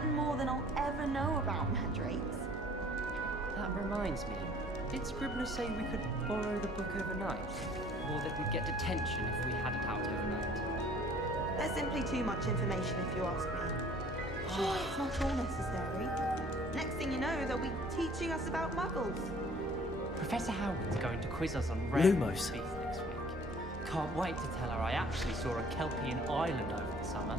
forgotten more than I'll ever know about mandrakes. That reminds me. Did Scribner say we could borrow the book overnight? Or that we'd get detention if we had it out overnight? There's simply too much information if you ask me. Sure, it's not all necessary. Next thing you know, they'll be teaching us about muggles. Professor Howard's going to quiz us on Lumos. species next week. Can't wait to tell her I actually saw a Kelpian island over the summer.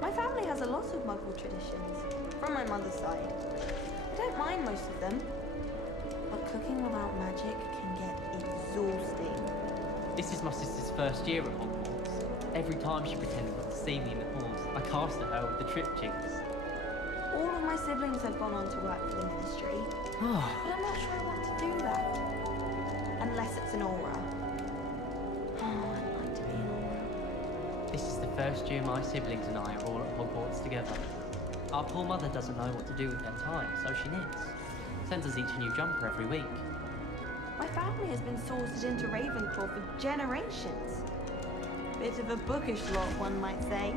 My family has a lot of muggle traditions, from my mother's side. I don't mind most of them, but cooking without magic can get exhausting. This is my sister's first year at Hogwarts. Every time she pretended not to see me in the halls, I cast at her with the trip jinx. All of my siblings have gone on to work for the ministry, but I'm not sure I want to do that. Unless it's an aura. Oh, I'd like to be an aura. This is the first year my siblings and I are all at Hogwarts together. Our poor mother doesn't know what to do with their time, so she knits. Sends us each a new jumper every week. My family has been sorted into Ravenclaw for generations. Bit of a bookish lot, one might say.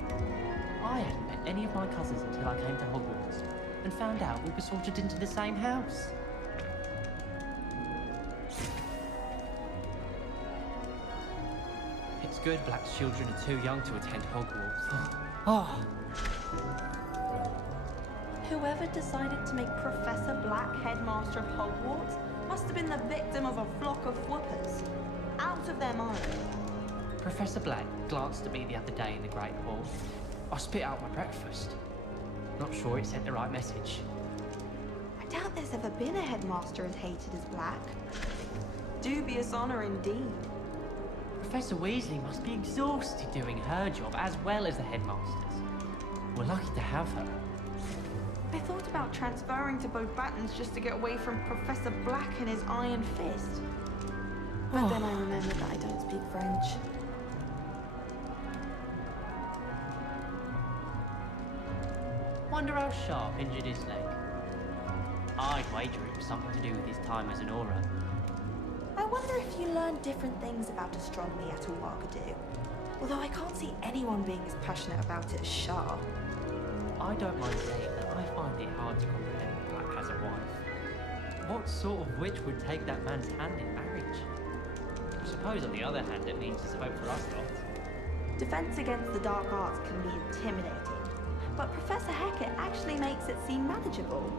I hadn't met any of my cousins until I came to Hogwarts, and found out we were sorted into the same house. It's good black children are too young to attend Hogwarts. Whoever decided to make Professor Black headmaster of Hogwarts must have been the victim of a flock of whoopers. Out of their mind. Professor Black glanced at me the other day in the Great Hall. I spit out my breakfast. Not sure it sent the right message. I doubt there's ever been a headmaster as hated as Black. Dubious honor indeed. Professor Weasley must be exhausted doing her job as well as the headmaster's. We're lucky to have her. I thought about transferring to Beauxbatons just to get away from Professor Black and his iron fist. But then I remembered that I don't speak French. Wonder how Sharp injured his leg. I'd wager it was something to do with his time as an aura. I wonder if you learn different things about astronomy at Ouagadougou. Although I can't see anyone being as passionate about it as Sharp. I don't mind saying that I find it hard to comprehend that Black has a wife. What sort of witch would take that man's hand in marriage? I suppose on the other hand it means his hope for us lot. Defense against the dark arts can be intimidating, but Professor Hecat actually makes it seem manageable.